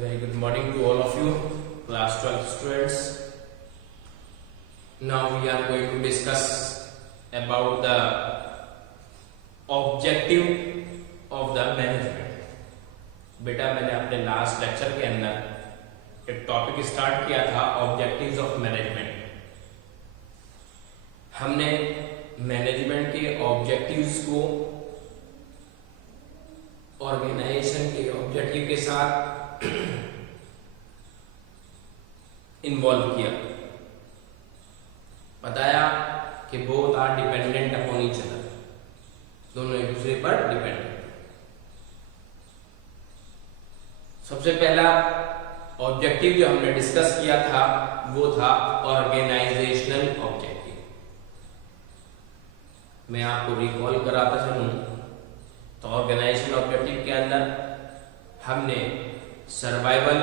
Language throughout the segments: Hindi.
Very good morning to all of you, class 12 students. Now we are going to discuss about the objective of the management. बेटा मैंने अपने लास्ट लेक्चर के अंदर एक टॉपिक स्टार्ट किया था ऑब्जेक्टिव्स ऑफ मैनेजमेंट। हमने मैनेजमेंट के ऑब्जेक्टिव्स को ऑर्गेनाइजेशन के ऑब्जेक्टिव के साथ इन्वॉल्व किया, बताया कि both are dependent upon each other, दोनों एक दूसरे पर डिपेंडेंट। सबसे पहला ऑब्जेक्टिव जो हमने डिस्कस किया था वो था ऑर्गेनाइजेशनल ऑब्जेक्टिव। मैं आपको रिकॉल कराता चलूं तो ऑर्गेनाइजेशन ऑब्जेक्टिव के अंदर हमने सर्वाइवल,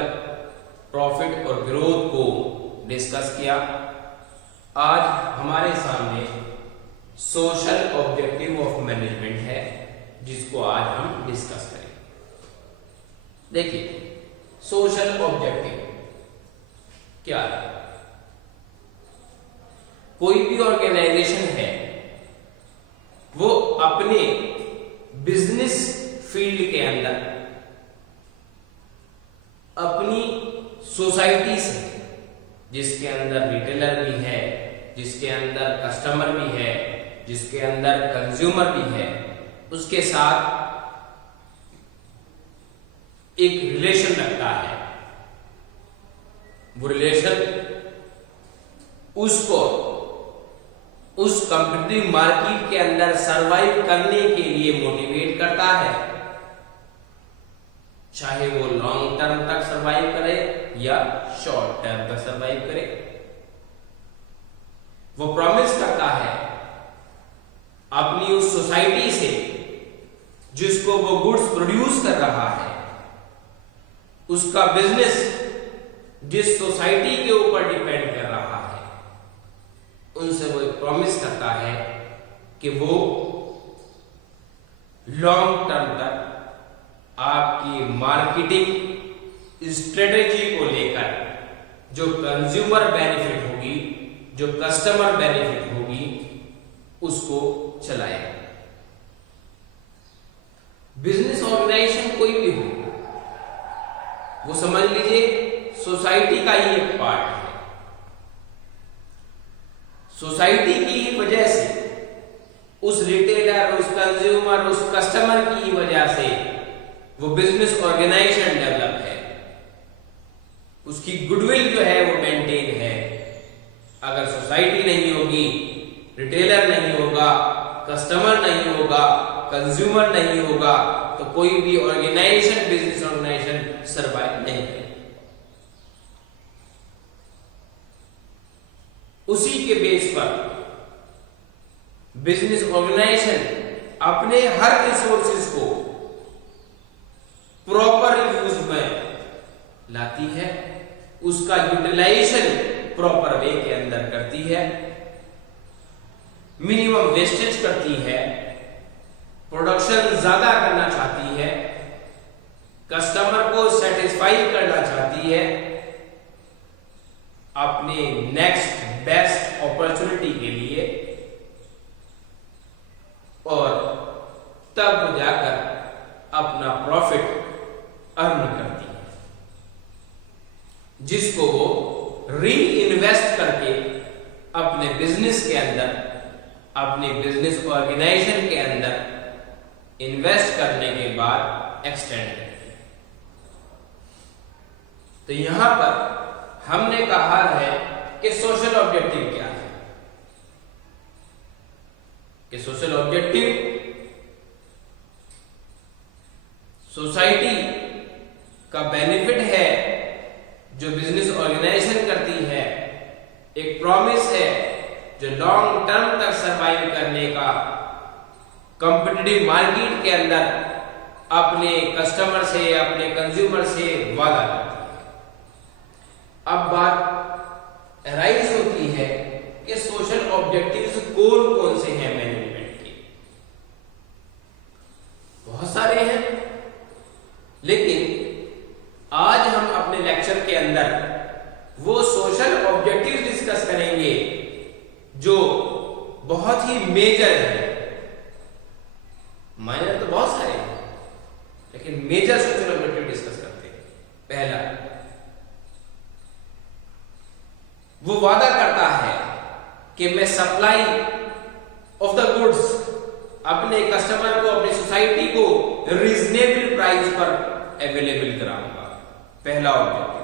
प्रॉफिट और ग्रोथ को डिस्कस किया। आज हमारे सामने सोशल ऑब्जेक्टिव ऑफ मैनेजमेंट है जिसको आज हम डिस्कस करेंगे। देखिए सोशल ऑब्जेक्टिव क्या है। कोई भी ऑर्गेनाइजेशन है वो अपने बिजनेस फील्ड के अंदर अपनी सोसाइटी से, जिसके अंदर रिटेलर भी है, जिसके अंदर कस्टमर भी है, जिसके अंदर कंज्यूमर भी है, उसके साथ एक रिलेशन रखता है। वो रिलेशन उसको उस कॉम्पिटिटिव मार्केट के अंदर सरवाइव करने के लिए मोटिवेट करता है, चाहे वो लॉन्ग टर्म तक सरवाइव करे या शॉर्ट टर्म तक सरवाइव करे। वो प्रॉमिस करता है अपनी उस सोसाइटी से जिसको वो गुड्स प्रोड्यूस कर रहा है, उसका बिजनेस जिस सोसाइटी के ऊपर डिपेंड कर रहा है, उनसे वो एक प्रॉमिस करता है कि वो लॉन्ग टर्म तक आपकी मार्केटिंग स्ट्रेटेजी को लेकर जो कंज्यूमर बेनिफिट होगी, जो कस्टमर बेनिफिट होगी, उसको चलाएगा। बिजनेस ऑर्गेनाइजेशन कोई भी हो, वो समझ लीजिए सोसाइटी का ही एक पार्ट है। सोसाइटी की ही वजह से, उस रिटेलर, उस कंज्यूमर, उस कस्टमर की ही वजह से वो बिजनेस ऑर्गेनाइजेशन डेवलप है, उसकी गुडविल जो है वो मेंटेन है। अगर सोसाइटी नहीं होगी, रिटेलर नहीं होगा, कस्टमर नहीं होगा, कंज्यूमर नहीं होगा, तो कोई भी ऑर्गेनाइजेशन, बिजनेस ऑर्गेनाइजेशन सर्वाइव नहीं करेगी। उसी के बेस पर बिजनेस ऑर्गेनाइजेशन अपने हर रिसोर्सेज को प्रॉपर यूज में लाती है, उसका यूटिलाइजेशन प्रॉपर वे के अंदर करती है, मिनिमम वेस्टेज करती है, प्रोडक्शन ज्यादा करना चाहती है, कस्टमर को सेटिस्फाई करना चाहती है, अपने नेक्स्ट बेस्ट अपॉर्चुनिटी के लिए, और तब जाकर अपना प्रॉफिट अर्न करती है, जिसको वो री इन्वेस्ट करके अपने बिजनेस के अंदर, अपने बिजनेस ऑर्गेनाइजेशन के अंदर इन्वेस्ट करने के बाद एक्सटेंड करती है। तो यहां पर हमने कहा है कि सोशल ऑब्जेक्टिव क्या है, कि सोशल ऑब्जेक्टिव सोसाइटी का बेनिफिट है जो बिजनेस ऑर्गेनाइजेशन करती है, एक प्रॉमिस है जो लॉन्ग टर्म तक सरवाइव करने का कॉम्पिटिटिव मार्केट के अंदर अपने कस्टमर से, अपने कंज्यूमर से वादा करती है। अब बात अराइज होती है कि सोशल ऑब्जेक्टिव्स कौन कौन से हैं मैनेजमेंट के। बहुत सारे हैं, लेकिन आज हम ही मेजर है। माइनर तो बहुत सारे हैं, लेकिन मेजर सोशल ऑब्जेक्टिव डिस्कस करते हैं। पहला, वो वादा करता है कि मैं सप्लाई ऑफ द गुड्स अपने कस्टमर को, अपनी सोसाइटी को रीजनेबल प्राइस पर अवेलेबल कराऊंगा। पहला ऑब्जेक्टिव।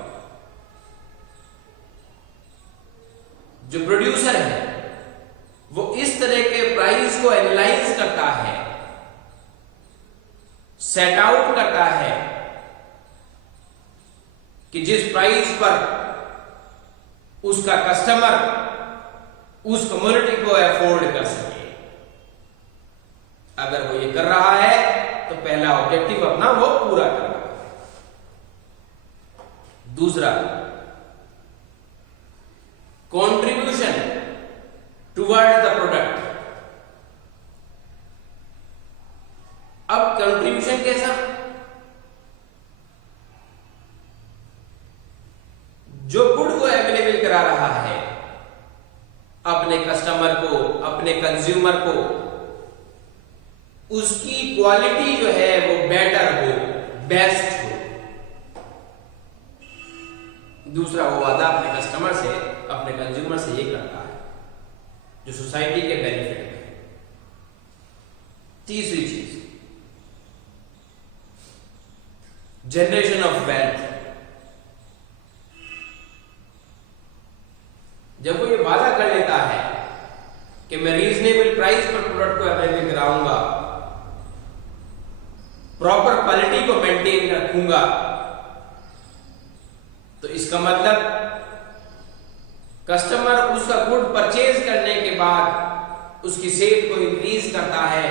जो प्रोड्यूसर है वो इस तरह के प्राइस को एनालाइज करता है, सेट आउट करता है कि जिस प्राइस पर उसका कस्टमर उस कमोडिटी को अफोर्ड कर सके। अगर वो ये कर रहा है तो पहला ऑब्जेक्टिव अपना वो पूरा कर रहा है। दूसरा, कंट्रीब्यूशन टुवर्ड द प्रोडक्ट। अब कंट्रीब्यूशन कैसा? जो गुड को अवेलेबल करा रहा है अपने कस्टमर को, अपने कंज्यूमर को, उसकी क्वालिटी जो है वो बेटर हो, बेस्ट हो। दूसरा, वो वादा अपने कस्टमर से, अपने कंज्यूमर से ये करता है जो सोसाइटी के बेनिफिट में। तीसरी चीज, जनरेशन ऑफ वेल्थ। जब वो ये वादा कर लेता है कि मैं रीजनेबल प्राइस पर प्रोडक्ट को अवेलेबल कराऊंगा, प्रॉपर क्वालिटी को मेंटेन रखूंगा, तो इसका मतलब कस्टमर उसका गुड परचेज करने के बाद उसकी सेल को इंक्रीज करता है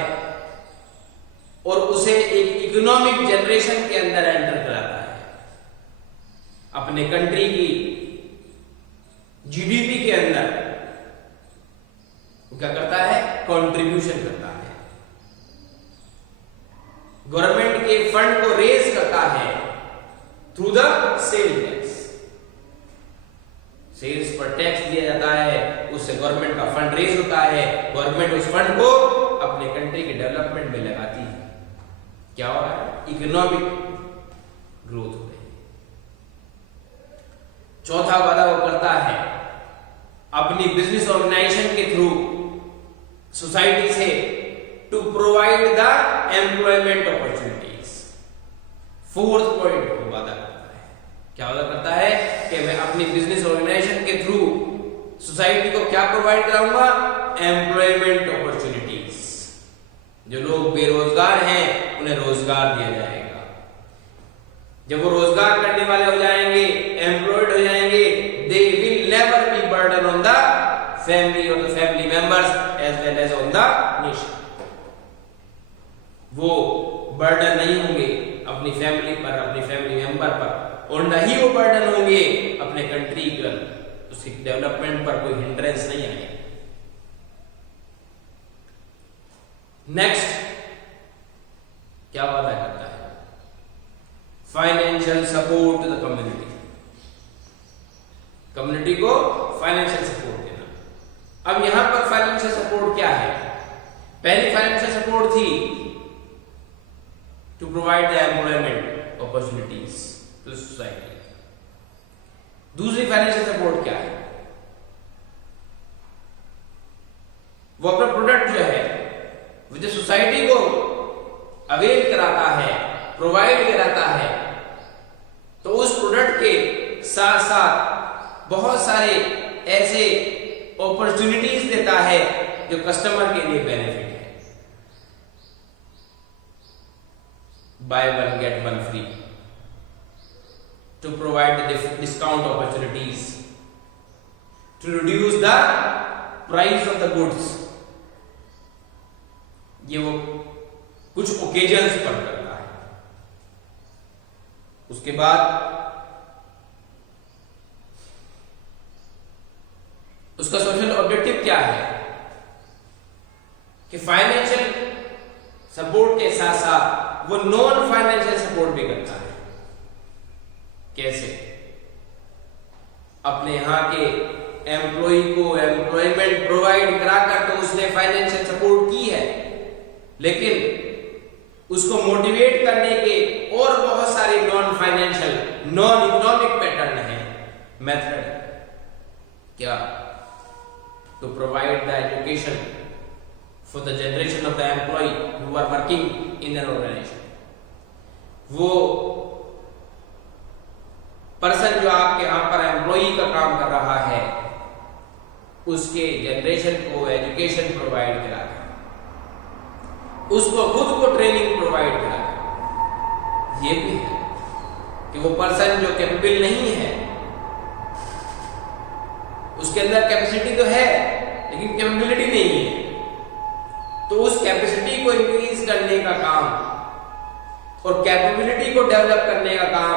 और उसे एक इकोनॉमिक जनरेशन के अंदर एंटर कराता है। अपने कंट्री की जीडीपी के अंदर वो क्या करता है? कंट्रीब्यूशन करता है। गवर्नमेंट के फंड को रेज करता है through the sale tax. Sales पर टैक्स दिया जाता है, उससे गवर्नमेंट का फंड रेज होता है। गवर्नमेंट उस फंड को अपने कंट्री के डेवलपमेंट में लगाती है। क्या हो रहा है? इकोनॉमिक ग्रोथ हो रही है। चौथा वादा वो करता है अपनी बिजनेस ऑर्गेनाइजेशन के थ्रू सोसाइटी से to provide the employment opportunities. Fourth point वो वादा करता है। क्या वादा करता है? कि मैं अपनी बिजनेस ऑर्गेनाइजेशन के थ्रू सोसाइटी को क्या प्रोवाइड कराऊंगा? Employment opportunities. जो लोग बेरोजगार हैं उन्हें रोजगार दिया जाएगा। जब वो रोजगार करने वाले हो जाएंगे, एम्प्लॉयड हो जाएंगे, they will never be burden on the family और the family members as well as on the nation. वो बर्डन नहीं होंगे अपनी फैमिली पर, अपनी फैमिली मेंबर पर, और न ही वो बर्डन होंगे अपने कंट्री पर, उसके डेवलपमेंट पर कोई हिंड्रेंस नहीं आएगा। नेक्स्ट क्या वादा करता है? Financial support to the community. Community को फाइनेंशियल सपोर्ट देना। अब यहां पर फाइनेंशियल सपोर्ट क्या है? पहली फाइनेंशियल सपोर्ट थी to provide the employment opportunities to society. दूसरी फाइनेंशियल सपोर्ट क्या है? वो अपना प्रोडक्ट जो है वो जो सोसाइटी को अवेल कराता है, प्रोवाइड कराता है, तो उस प्रोडक्ट के साथ साथ बहुत सारे ऐसे अपॉर्चुनिटीज देता है जो कस्टमर के लिए बेनिफिट है। Buy one get one free, to provide the discount opportunities, to reduce the price of the goods. ये वो कुछ ओकेजन्स पर करता है। उसके बाद उसका सोशल ऑब्जेक्टिव क्या है? कि फाइनेंशियल सपोर्ट के साथ साथ वो नॉन फाइनेंशियल सपोर्ट भी करता है। कैसे? अपने यहां के एम्प्लॉय को एम्प्लॉयमेंट प्रोवाइड कराकर तो उसने फाइनेंशियल सपोर्ट की है, लेकिन उसको मोटिवेट करने के और बहुत सारे non financial non economic pattern हैं, मेथड। क्या? To provide the education for the generation of the employ who are working in an organisation. वो पर्सन जो आपके यहां पर एम्प्लॉय का काम कर रहा है, उसके जनरेशन को एजुकेशन प्रोवाइड करा, उसको खुद को ट्रेनिंग प्रोवाइड करा। ये भी है कि वो पर्सन जो कैपेबल नहीं है, उसके अंदर कैपेसिटी तो है लेकिन कैपेबिलिटी नहीं है, तो उस कैपेसिटी को इंक्रीज करने का काम और कैपेबिलिटी को डेवलप करने का काम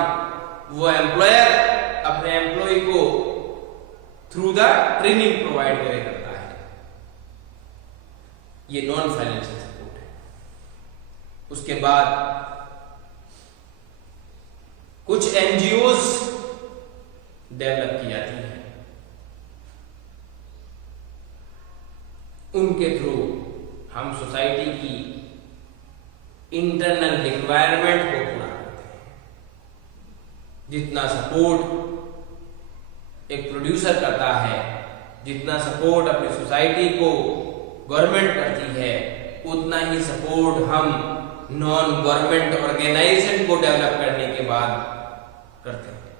वो एम्प्लॉयर अपने एम्प्लॉय को थ्रू द ट्रेनिंग प्रोवाइड करता है। ये नॉन फाइनेंशियल सपोर्ट है। उसके बाद कुछ एनजीओज डेवलप की जाती हैं, उनके थ्रू हम सोसाइटी की इंटरनल रिक्वायरमेंट को पूरा करते हैं। जितना सपोर्ट एक प्रोड्यूसर करता है, जितना सपोर्ट अपनी सोसाइटी को गवर्नमेंट करती है, उतना ही सपोर्ट हम नॉन गवर्नमेंट ऑर्गेनाइजेशन को डेवलप करने के बाद करते हैं।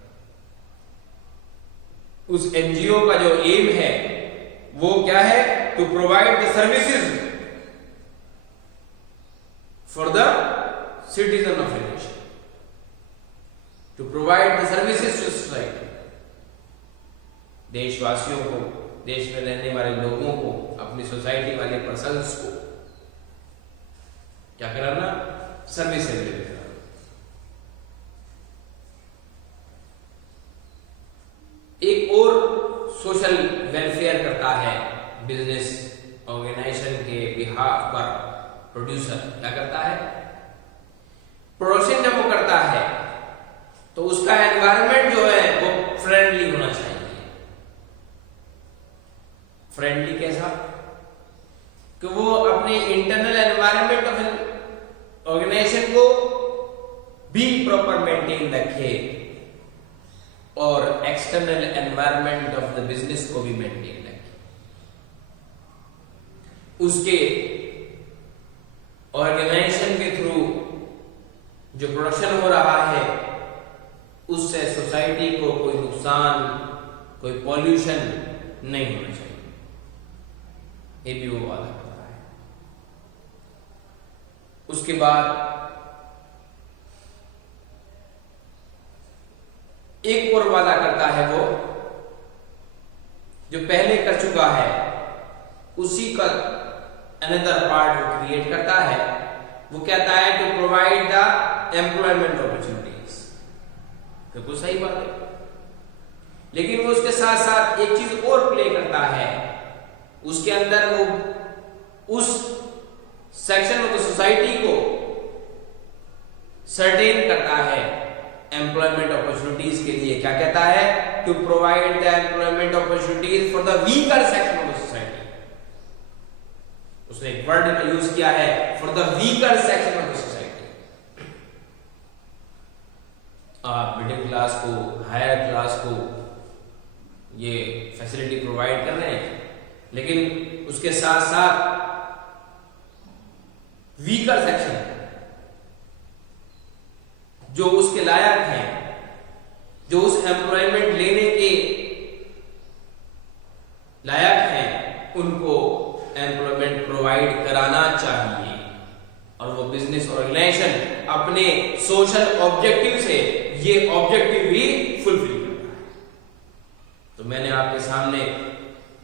उस एनजीओ का जो एम है वो क्या है? To provide the services for the citizen of a nation, to provide the services to society. देशवासियों को, देश में रहने वाले लोगों को, अपनी सोसाइटी वाले पर्सन्स को क्या कराना? सर्विसेज देना। एक और सोशल वेलफेयर करता है बिजनेस ऑर्गेनाइजेशन के बिहाफ पर प्रोड्यूसर। क्या करता है? प्रोडक्शन जब वो करता है तो उसका एनवायरनमेंट जो है वो फ्रेंडली होना चाहिए। फ्रेंडली कैसा? कि वो अपने इंटरनल एनवायरनमेंट ऑफ ऑर्गेनाइजेशन को भी प्रॉपर मेंटेन रखे और external environment of the business को भी मेंटेन रखे। उसके ऑर्गेनाइजेशन के थ्रू जो प्रोडक्शन हो रहा है उससे सोसाइटी को कोई नुकसान, कोई पॉल्यूशन नहीं होना चाहिए। ये भी वो वादा करता है। उसके बाद एक और वादा करता है वो, जो पहले कर चुका है उसी का अनदर पार्ट वो क्रिएट करता है। वो कहता है to provide the employment opportunities. बिल्कुल सही बात है, लेकिन वो उसके साथ साथ एक चीज और प्ले करता है। उसके अंदर वो उस सेक्शन ऑफ द सोसाइटी को सर्टेन करता है एम्प्लॉयमेंट अपॉर्चुनिटीज के लिए। क्या कहता है? To provide the employment opportunities for the weaker section of the society. उसने एक वर्ड का यूज किया है, for the weaker section of the society. आप मिडिल क्लास को, हायर क्लास को ये फैसिलिटी प्रोवाइड कर रहे हैं, लेकिन उसके साथ साथ वीकर सेक्शन जो उसके लायक हैं, जो उस एम्प्लॉयमेंट लेने के लायक हैं, उनको एम्प्लॉयमेंट प्रोवाइड कराना चाहिए। और वो बिजनेस ऑर्गेनाइजेशन अपने सोशल ऑब्जेक्टिव से ये ऑब्जेक्टिव भी फुलफिल करता है। तो मैंने आपके सामने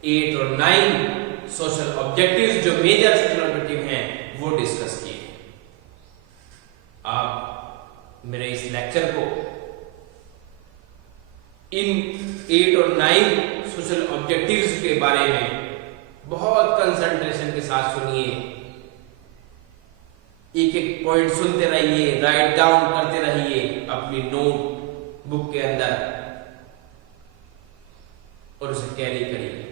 8 और 9 सोशल ऑब्जेक्टिव्स जो मेजर सोशल ऑब्जेक्टिव हैं वो डिस्कस किए। आप मेरे इस लेक्चर को इन 8 और 9 सोशल ऑब्जेक्टिव्स के बारे में बहुत कंसंट्रेशन के साथ सुनिए। एक एक पॉइंट सुनते रहिए, राइट डाउन करते रहिए अपनी नोट बुक के अंदर। और उसे कैरी करिए।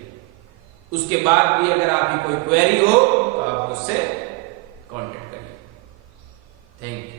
उसके बाद भी अगर आपकी कोई क्वेरी हो तो आप मुझसे कांटेक्ट करिए। Thank you.